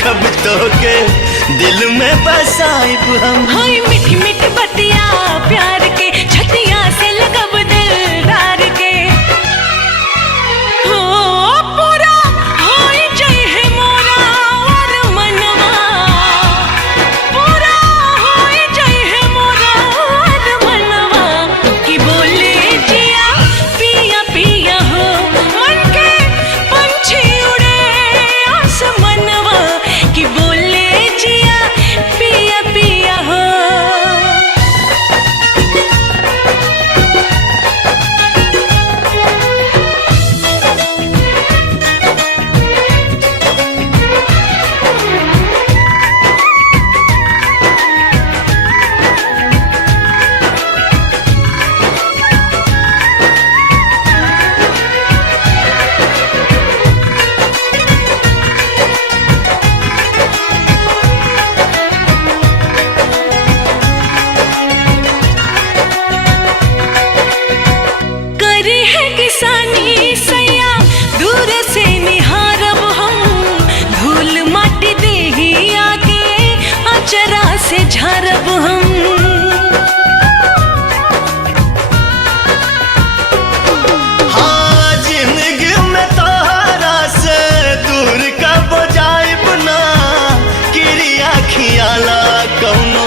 रखब तो के दिल में बसाइब हम। हाय मीठी मीठी बतिया प्यार के छतिया से लगब दिलदार के। हो पूरा होई जई है मोरा और मनवा, पूरा होई जई है मोरा और मनवा कि बोले जिया पिया पिया हो मन के पंछी उड़े आसमनवा कि बोले जिया पिया पिया हो। करे है किसानी सैया दूर से निहारब हम, धूल माटी देही आगे अचरा से झारब हम। हाँ जिंदगी में तोहरा से दूर कब जाइब ना, क्रिया खियाला कौनो